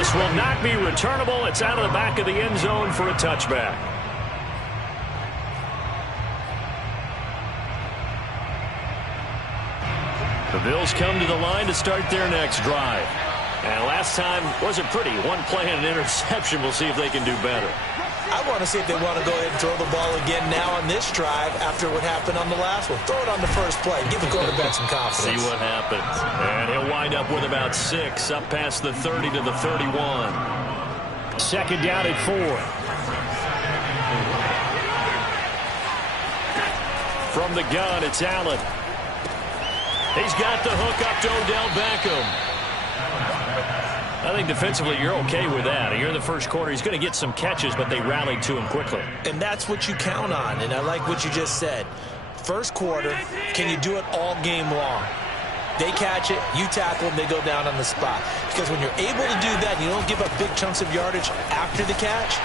This will not be returnable. It's out of the back of the end zone for a touchback. The Bills come to the line to start their next drive. And last time wasn't pretty. One play and an interception. We'll see if they can do better. I want to see if they want to go ahead and throw the ball again now on this drive after what happened on the last one. Throw it on the first play. Give the quarterback some confidence. See what happens. And he'll wind up with about 6 up past the 30 to the 31. Second down at 4. From the gun, it's Allen. He's got the hook up to Odell Beckham. I think defensively you're okay with that. You're in the first quarter. He's going to get some catches, but they rallied to him quickly. And that's what you count on, and I like what you just said. First quarter, can you do it all game long? They catch it, you tackle them, they go down on the spot. Because when you're able to do that, you don't give up big chunks of yardage after the catch,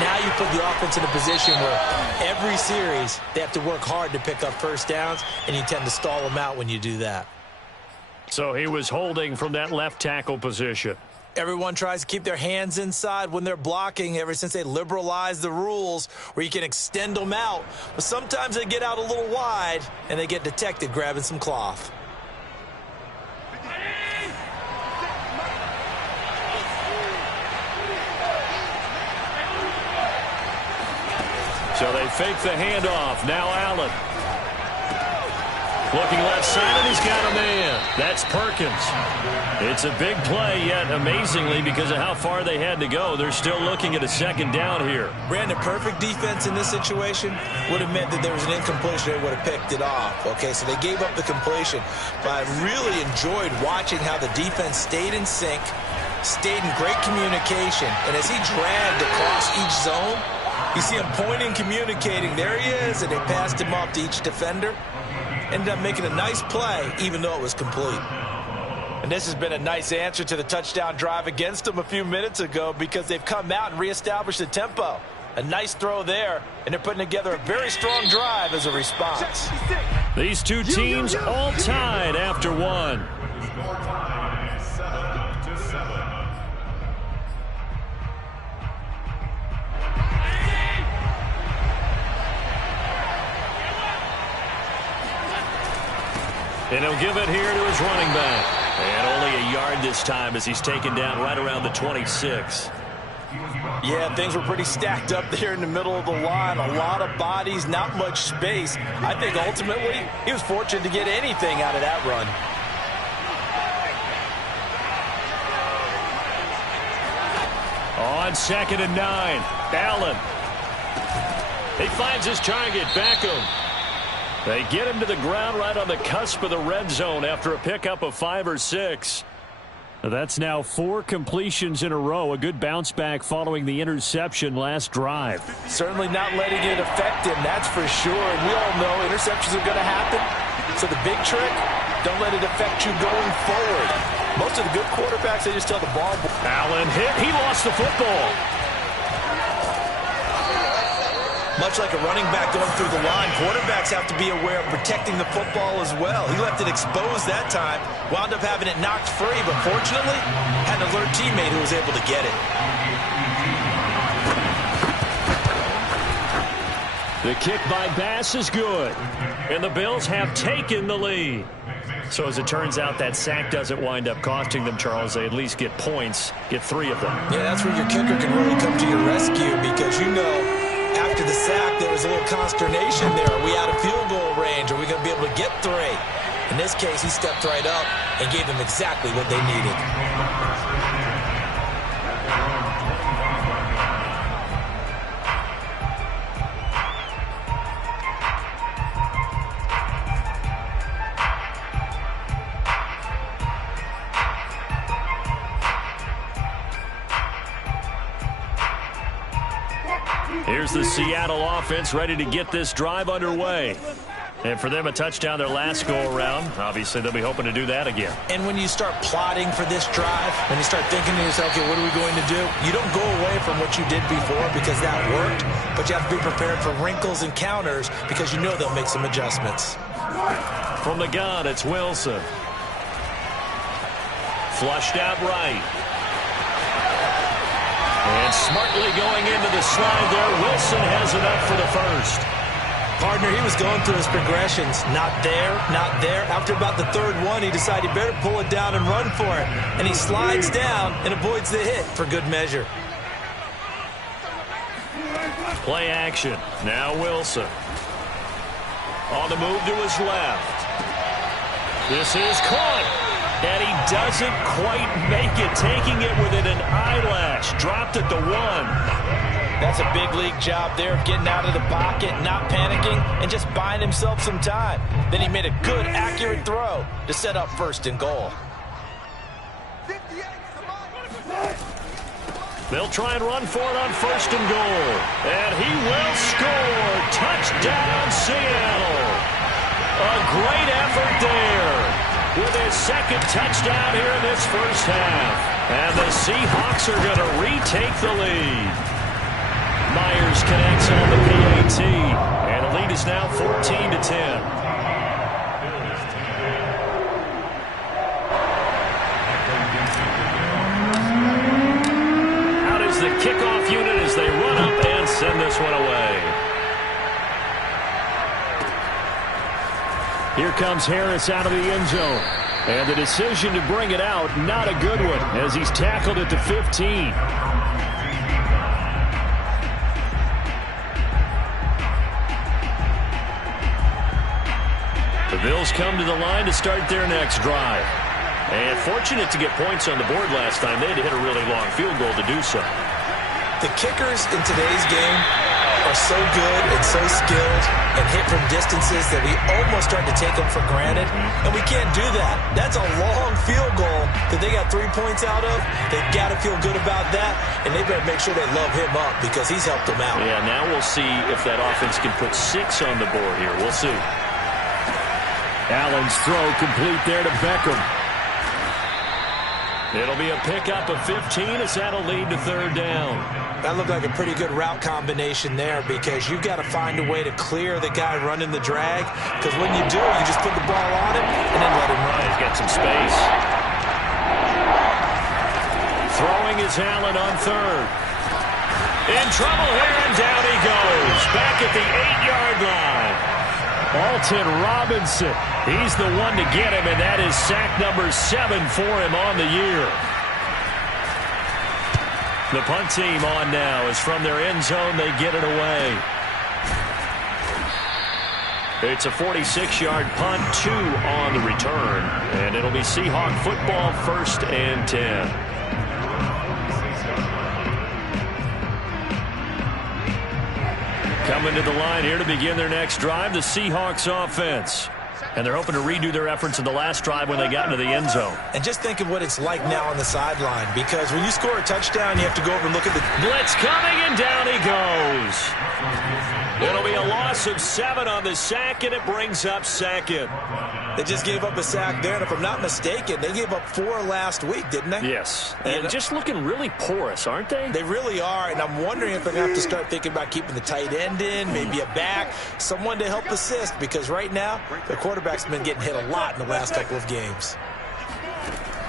now you put the offense in a position where every series they have to work hard to pick up first downs, and you tend to stall them out when you do that. So he was holding from that left tackle position. Everyone tries to keep their hands inside when they're blocking ever since they liberalized the rules where you can extend them out. But sometimes they get out a little wide, and they get detected grabbing some cloth. So they fake the handoff. Now Allen. Looking left side, and he's got a man. That's Perkins. It's a big play, yet amazingly, because of how far they had to go, they're still looking at a second down here. Brandon, perfect defense in this situation would have meant that there was an incompletion. They would have picked it off. Okay, so they gave up the completion. But I really enjoyed watching how the defense stayed in sync, stayed in great communication. And as he dragged across each zone, you see him pointing, communicating. There he is, and they passed him off to each defender. Ended up making a nice play, even though it was complete. And this has been a nice answer to the touchdown drive against them a few minutes ago because they've come out and reestablished the tempo. A nice throw there, and they're putting together a very strong drive as a response. These two teams all tied after one. And he'll give it here to his running back. And only a yard this time as he's taken down right around the 26. Yeah, things were pretty stacked up there in the middle of the line. A lot of bodies, not much space. I think ultimately he was fortunate to get anything out of that run. On 2nd and 9, Allen. He finds his target, Beckham. They get him to the ground right on the cusp of the red zone after a pickup of 5 or 6. That's now 4 completions in a row. A good bounce back following the interception last drive. Certainly not letting it affect him, that's for sure. And we all know interceptions are going to happen. So the big trick, don't let it affect you going forward. Most of the good quarterbacks, they just tell the ball. Allen hit. He lost the football. Much like a running back going through the line, quarterbacks have to be aware of protecting the football as well. He left it exposed that time, wound up having it knocked free, but fortunately had an alert teammate who was able to get it. The kick by Bass is good, and the Bills have taken the lead. So as it turns out, that sack doesn't wind up costing them, Charles. They at least get points, get 3 of them. Yeah, that's where your kicker can really come to your rescue because you know after the sack, there was a little consternation there. Are we out of field goal range? Are we going to be able to get 3? In this case, he stepped right up and gave them exactly what they needed. Here's the Seattle offense ready to get this drive underway. And for them, a touchdown their last go-around. Obviously, they'll be hoping to do that again. And when you start plotting for this drive, when you start thinking to yourself, okay, what are we going to do? You don't go away from what you did before because that worked, but you have to be prepared for wrinkles and counters because you know they'll make some adjustments. From the gun, it's Wilson. Flushed out right. Smartly going into the slide there. Wilson has it up for the first. Partner, he was going through his progressions. Not there, not there. After about the third one, he decided he better pull it down and run for it. And he slides down and avoids the hit for good measure. Play action. Now Wilson. On the move to his left. This is caught. And he doesn't quite make it. Taking it within an eyelash. Dropped at the 1. That's a big league job there of getting out of the pocket, not panicking, and just buying himself some time. Then he made a good, accurate throw to set up first and goal. They'll try and run for it on first and goal. And he will score. Touchdown, Seattle. A great effort there with his second touchdown here in this first half. And the Seahawks are going to retake the lead. Myers connects on the PAT. And the lead is now 14-10. The kickoff unit as they run up and send this one away. Here comes Harris out of the end zone. And the decision to bring it out, not a good one, as he's tackled at the 15. The Bills come to the line to start their next drive. And fortunate to get points on the board last time. They had to hit a really long field goal to do so. The kickers in today's game are so good and so skilled and hit from distances that we almost start to take them for granted. And we can't do that. That's a long field goal that they got 3 points out of. They've got to feel good about that. And they better make sure they love him up because he's helped them out. Yeah, now we'll see if that offense can put 6 on the board here. We'll see. Allen's throw complete there to Beckham. It'll be a pickup of 15 as that'll lead to third down. That looked like a pretty good route combination there because you've got to find a way to clear the guy running the drag because when you do, you just put the ball on him and then let him run. He's got some space. Throwing is Allen on third. In trouble here, and down he goes. Back at the 8-yard line. Alton Robinson, he's the one to get him, and that is sack number 7 for him on the year. The punt team on now is from their end zone. They get it away. It's a 46-yard punt, 2 on the return, and it'll be Seahawk football, 1st and 10. Coming to the line here to begin their next drive, the Seahawks offense. And they're hoping to redo their efforts in the last drive when they got into the end zone. And just think of what it's like now on the sideline, because when you score a touchdown, you have to go over and look at the blitz coming, and down he goes. It'll be a loss of 7 on the sack, and it brings up second. They just gave up a sack there, and if I'm not mistaken, they gave up 4 last week, didn't they? Yes, and just looking really porous, aren't they? They really are, and I'm wondering if they're going to have to start thinking about keeping the tight end in, maybe a back, someone to help assist, because right now, the quarterback's been getting hit a lot in the last couple of games.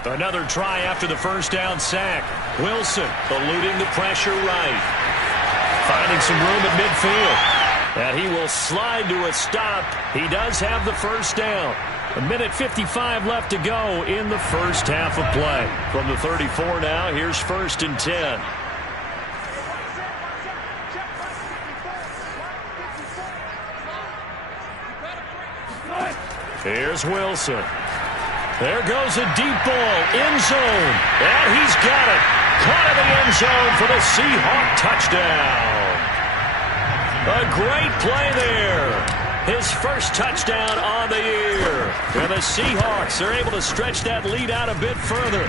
Another try after the first down sack. Wilson eluding the pressure right. Finding some room at midfield. And he will slide to a stop. He does have the first down. 1:55 left to go in the first half of play. From the 34 now, here's 1st and 10. Here's Wilson. There goes a deep ball, end zone. And he's got it. Caught in the end zone for the Seahawk touchdown. A great play there. His first touchdown on the year. And the Seahawks are able to stretch that lead out a bit further.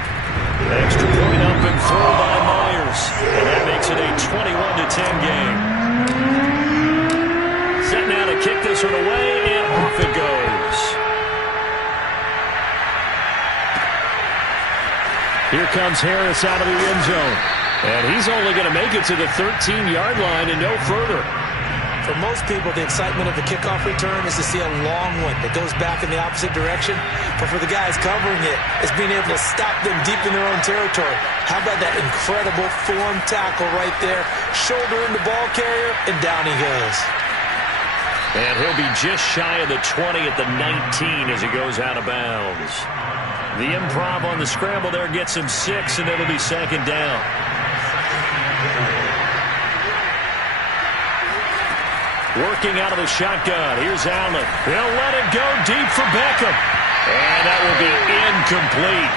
Extra point up and full by Myers. And that makes it a 21-10 game. Set now to kick this one away, and off it goes. Here comes Harris out of the end zone. And he's only going to make it to the 13-yard line and no further. For most people, the excitement of the kickoff return is to see a long one that goes back in the opposite direction. But for the guys covering it, it's being able to stop them deep in their own territory. How about that incredible form tackle right there? Shoulder in the ball carrier, and down he goes. And he'll be just shy of the 20 at the 19 as he goes out of bounds. The improv on the scramble there gets him 6, and it'll be second down. Working out of the shotgun. Here's Allen. He'll let it go deep for Beckham. And that will be incomplete.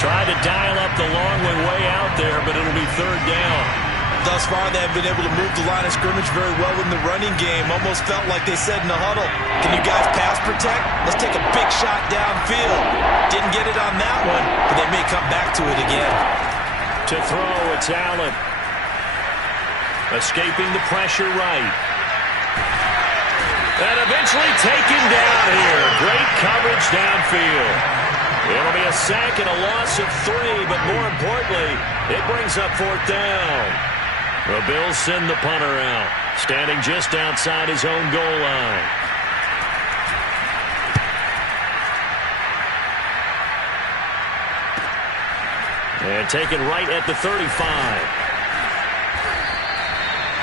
Tried to dial up the long one way out there, but it'll be third down. Thus far, they have been able to move the line of scrimmage very well in the running game. Almost felt like they said in the huddle, can you guys pass protect? Let's take a big shot downfield. Didn't get it on that one, but they may come back to it again. To throw, it's Allen. Escaping the pressure right. And eventually taken down here. Great coverage downfield. It'll be a sack and a loss of 3, but more importantly, it brings up fourth down. The Bills send the punter out, standing just outside his own goal line. And taken right at the 35.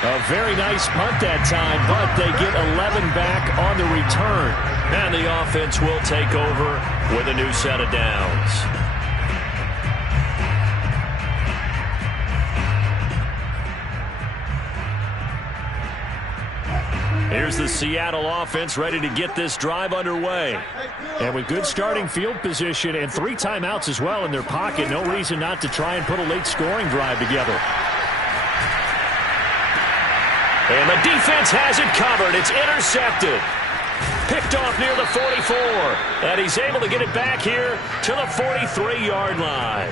A very nice punt that time, but they get 11 back on the return. And the offense will take over with a new set of downs. Here's the Seattle offense ready to get this drive underway. And with good starting field position and 3 timeouts as well in their pocket, no reason not to try and put a late scoring drive together. And the defense has it covered. It's intercepted. Picked off near the 44. And he's able to get it back here to the 43-yard line.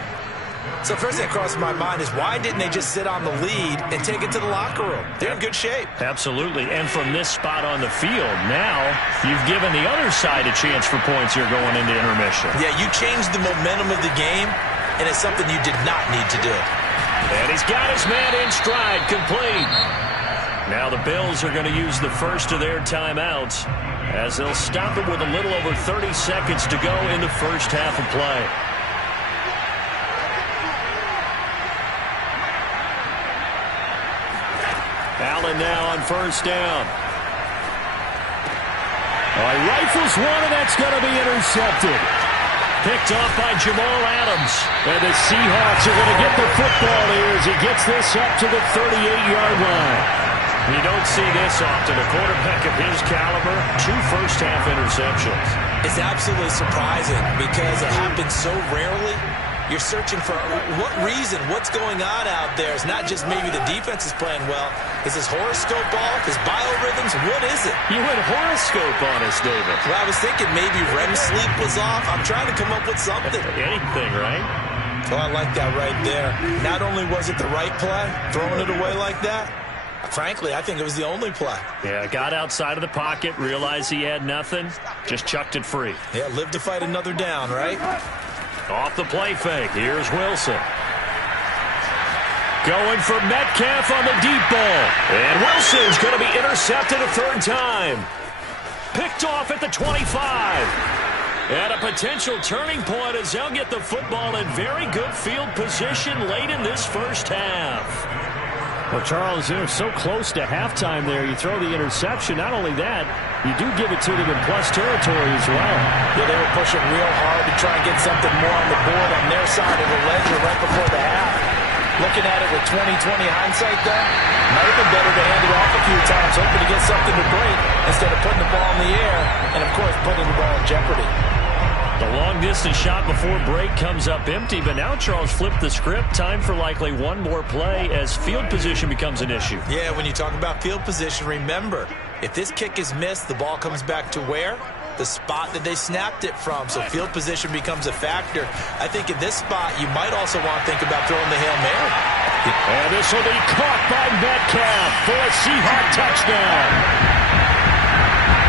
So first thing that crosses my mind is why didn't they just sit on the lead and take it to the locker room? They're in good shape. Absolutely. And from this spot on the field, now you've given the other side a chance for points here going into intermission. Yeah, you changed the momentum of the game, and it's something you did not need to do. And he's got his man in stride, complete. Now the Bills are going to use the first of their timeouts as they'll stop it with a little over 30 seconds to go in the first half of play. Allen now on first down. Rifles one, and that's going to be intercepted. Picked off by Jamal Adams. And the Seahawks are going to get the football here as he gets this up to the 38-yard line. You don't see this often. A quarterback of his caliber, 2 first-half interceptions. It's absolutely surprising because it happens so rarely. You're searching for what reason, what's going on out there. It's not just maybe the defense is playing well. Is his horoscope off? His biorhythms? What is it? You went horoscope on us, David. Well, I was thinking maybe REM sleep was off. I'm trying to come up with something. Anything, right? Oh, I like that right there. Not only was it the right play, throwing it away like that, frankly, I think it was the only play. Yeah, got outside of the pocket, realized he had nothing, just chucked it free. Yeah, live to fight another down, right? Off the play fake, here's Wilson. Going for Metcalf on the deep ball. And Wilson's going to be intercepted a third time. Picked off at the 25. And a potential turning point as they'll get the football in very good field position late in this first half. Well, Charles, they're so close to halftime there. You throw the interception. Not only that, you do give it to them in plus territory as well. Yeah, they were pushing real hard to try and get something more on the board on their side of the ledger right before the half. Looking at it with 20/20 hindsight, though, might have been better to hand it off a few times, hoping to get something to break instead of putting the ball in the air and, of course, putting the ball in jeopardy. The long-distance shot before break comes up empty, but now Charles flipped the script. Time for likely one more play as field position becomes an issue. Yeah, when you talk about field position, remember, if this kick is missed, the ball comes back to where? The spot that they snapped it from. So field position becomes a factor. I think in this spot, you might also want to think about throwing the Hail Mary. And this will be caught by Metcalf for a Seahawk touchdown.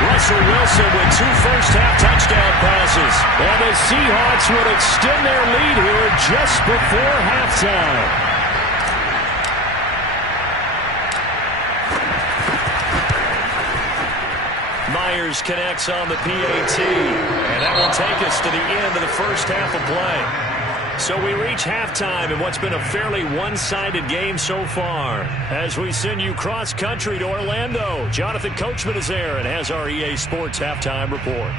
Russell Wilson with 2 first-half touchdown passes. And the Seahawks would extend their lead here just before halftime. Myers connects on the PAT. And that will take us to the end of the first half of play. So we reach halftime in what's been a fairly one-sided game so far. As we send you cross-country to Orlando, Jonathan Coachman is there and has our EA Sports halftime report.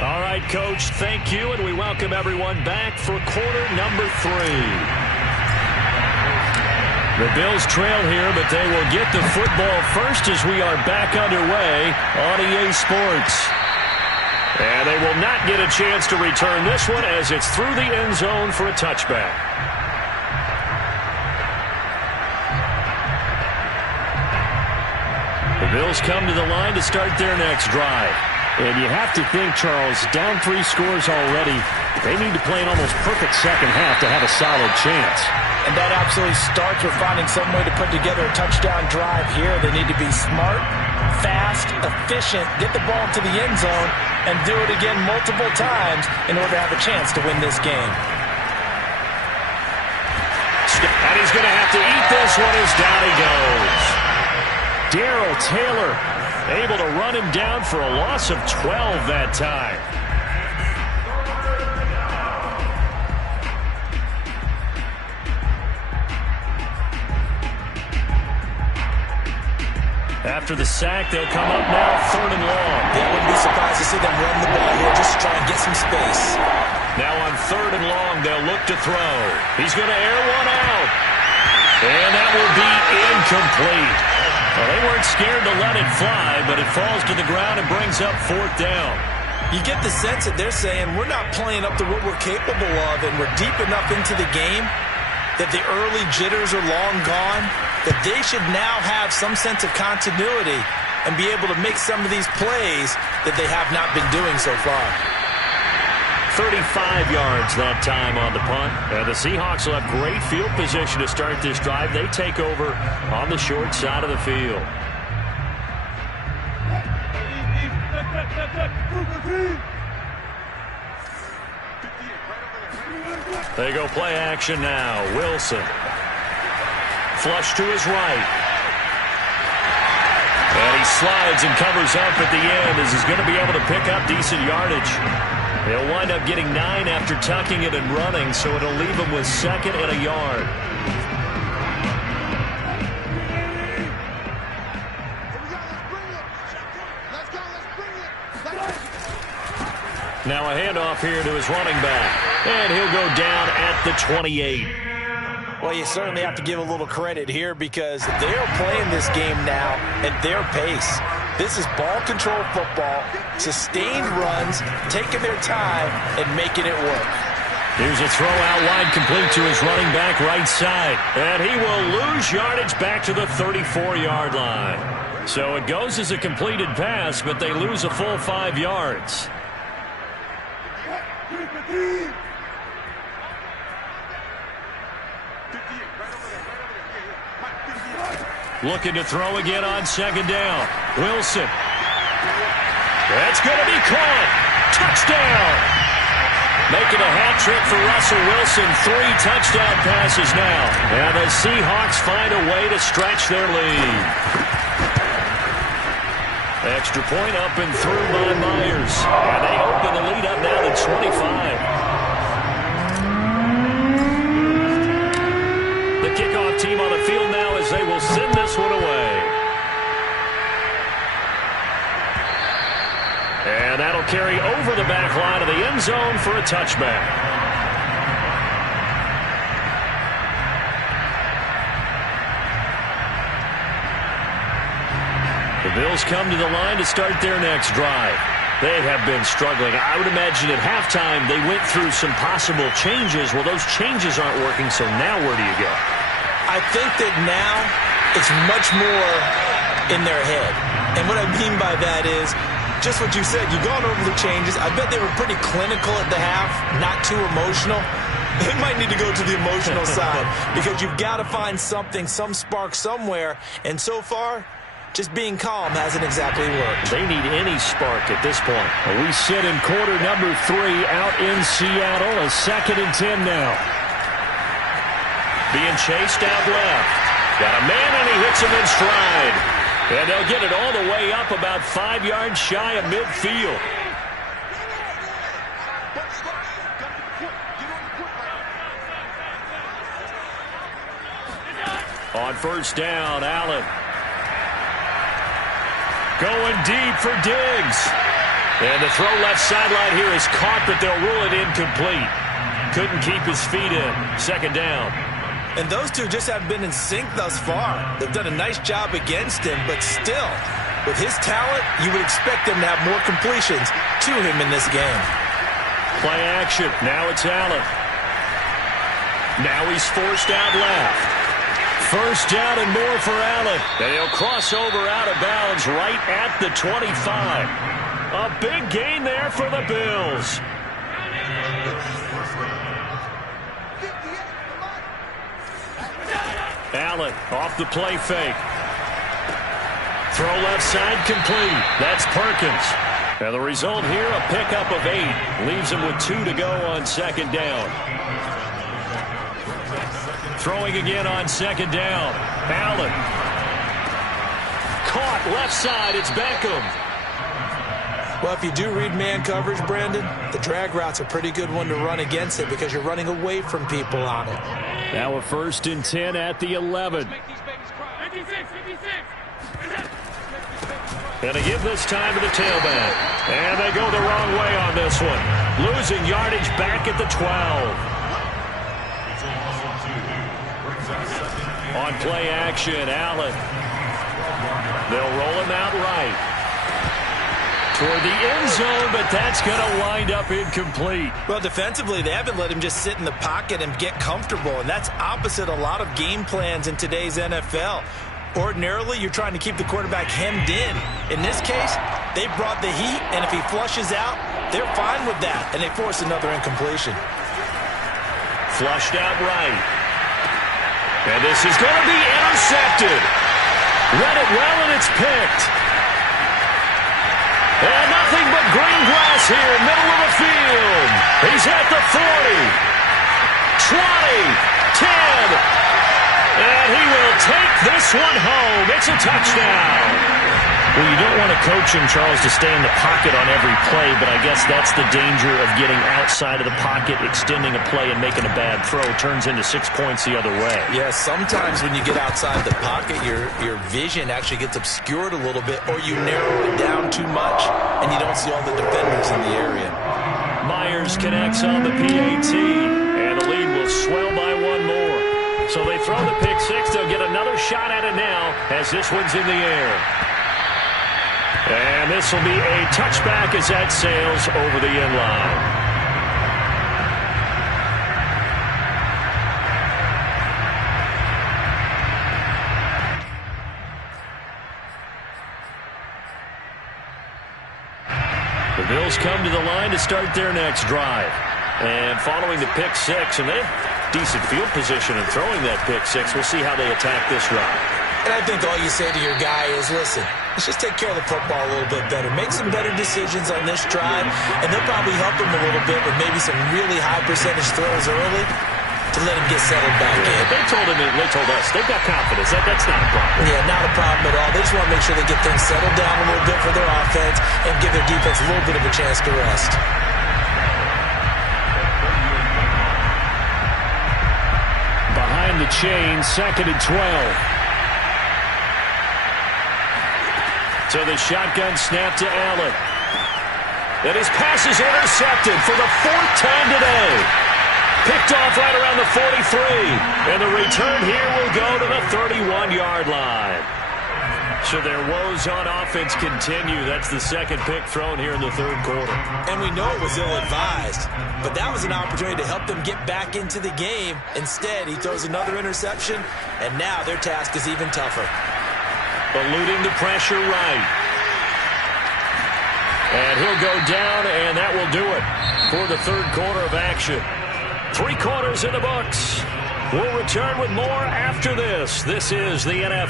All right, Coach, thank you, and we welcome everyone back for quarter number 3. The Bills trail here, but they will get the football first as we are back underway on EA Sports. And they will not get a chance to return this one as it's through the end zone for a touchback. The Bills come to the line to start their next drive. And you have to think, Charles, down 3 scores already. They need to play an almost perfect second half to have a solid chance. And that absolutely starts with finding some way to put together a touchdown drive here. They need to be smart, fast, efficient, get the ball to the end zone, and do it again multiple times in order to have a chance to win this game. And he's going to have to eat this one as down he goes. Darrell Taylor able to run him down for a loss of 12 that time. After the sack, they'll come up now, 3rd and long. Yeah, I wouldn't be surprised to see them run the ball here just to try and get some space. Now on 3rd and long, they'll look to throw. He's going to air one out. And that will be incomplete. Well, they weren't scared to let it fly, but it falls to the ground and brings up 4th down. You get the sense that they're saying we're not playing up to what we're capable of, and we're deep enough into the game that the early jitters are long gone, that they should now have some sense of continuity and be able to make some of these plays that they have not been doing so far. 35 yards that time on the punt. And the Seahawks will have great field position to start this drive. They take over on the short side of the field. They go play action now. Wilson. Flush to his right. And he slides and covers up at the end as he's going to be able to pick up decent yardage. They'll wind up getting 9 after tucking it and running, so it'll leave them with 2nd and a yard. Now a handoff here to his running back, and he'll go down at the 28. Well, you certainly have to give a little credit here because they're playing this game now at their pace. This is ball control football, sustained runs, taking their time and making it work. Here's a throw out wide complete to his running back right side. And he will lose yardage back to the 34-yard line. So it goes as a completed pass, but they lose a full 5 yards. Looking to throw again on 2nd down. Wilson. That's going to be caught. Touchdown. Making a hat trick for Russell Wilson. 3 touchdown passes now. And the Seahawks find a way to stretch their lead. Extra point up and through by Myers. And they open the lead up now to 25. The kickoff team on the field now as they will send this one away. And that'll carry over the back line of the end zone for a touchback. The Bills come to the line to start their next drive. They have been struggling. I would imagine at halftime they went through some possible changes. Well, those changes aren't working, so now where do you go? I think that now it's much more in their head. And what I mean by that is just what you said. You've gone over the changes. I bet they were pretty clinical at the half, not too emotional. They might need to go to the emotional side because you've got to find something, some spark somewhere. And so far, just being calm hasn't exactly worked. They need any spark at this point. We sit in quarter number 3 out in Seattle. A 2nd and 10 now. Being chased out left. Got a man and he hits him in stride. And they'll get it all the way up about 5 yards shy of midfield. On first down, Allen. Going deep for Diggs. And the throw left sideline here is caught, but they'll rule it incomplete. Couldn't keep his feet in. Second down. And those two just haven't been in sync thus far. They've done a nice job against him, but still, with his talent, you would expect them to have more completions to him in this game. Play action. Now it's Allen. Now he's forced out left. First down and more for Allen. And he'll cross over out of bounds right at the 25. A big gain there for the Bills. Allen off the play fake. Throw left side complete. That's Perkins. And the result here, a pickup of 8. Leaves him with 2 to go on second down. Throwing again on second down. Allen. Caught left side. It's Beckham. Well, if you do read man coverage, Brandon, the drag route's a pretty good one to run against it because you're running away from people on it. Now a 1st and 10 at the 11. And they give this time to the tailback. And they go the wrong way on this one. Losing yardage back at the 12. On play action, Allen. They'll roll him out right. Toward the end zone, but that's going to wind up incomplete. Well, defensively, they haven't let him just sit in the pocket and get comfortable, and that's opposite a lot of game plans in today's NFL. Ordinarily, you're trying to keep the quarterback hemmed in. In this case, they brought the heat, and if he flushes out, they're fine with that, and they force another incompletion. Flushed out right. And this is going to be intercepted. Read it well, and it's picked. And nothing but green grass here, middle of the field. He's at the 40, 20, 10. And he will take this one home. It's a touchdown. Well, you don't want to coach him, Charles, to stay in the pocket on every play, but I guess that's the danger of getting outside of the pocket, extending a play, and making a bad throw. Turns into 6 points the other way. Yeah, sometimes when you get outside the pocket, your vision actually gets obscured a little bit, or you narrow it down too much, and you don't see all the defenders in the area. Myers connects on the PAT, and the lead will swell by 1 more. So they throw the pick six. They'll get another shot at it now as this one's in the air. And this will be a touchback as that sails over the end line. The Bills come to the line to start their next drive. And following the pick six, and they have decent field position in throwing that pick six. We'll see how they attack this drive. And I think all you say to your guy is, listen, let's just take care of the football a little bit better. Make some better decisions on this drive, and they'll probably help him a little bit with maybe some really high percentage throws early to let him get settled back in. They told us they've got confidence. That's not a problem. Yeah, not a problem at all. They just want to make sure they get things settled down a little bit for their offense and give their defense a little bit of a chance to rest. Behind the chain, 2nd and 12. So the shotgun snap to Allen. And his pass is intercepted for the 4th time today. Picked off right around the 43. And the return here will go to the 31-yard line. So their woes on offense continue. That's the second pick thrown here in the 3rd quarter. And we know it was ill-advised, but that was an opportunity to help them get back into the game. Instead, he throws another interception, and now their task is even tougher. Eluding the pressure right. And he'll go down, and that will do it for the 3rd quarter of action. 3 quarters in the books. We'll return with more after this. This is the NFL.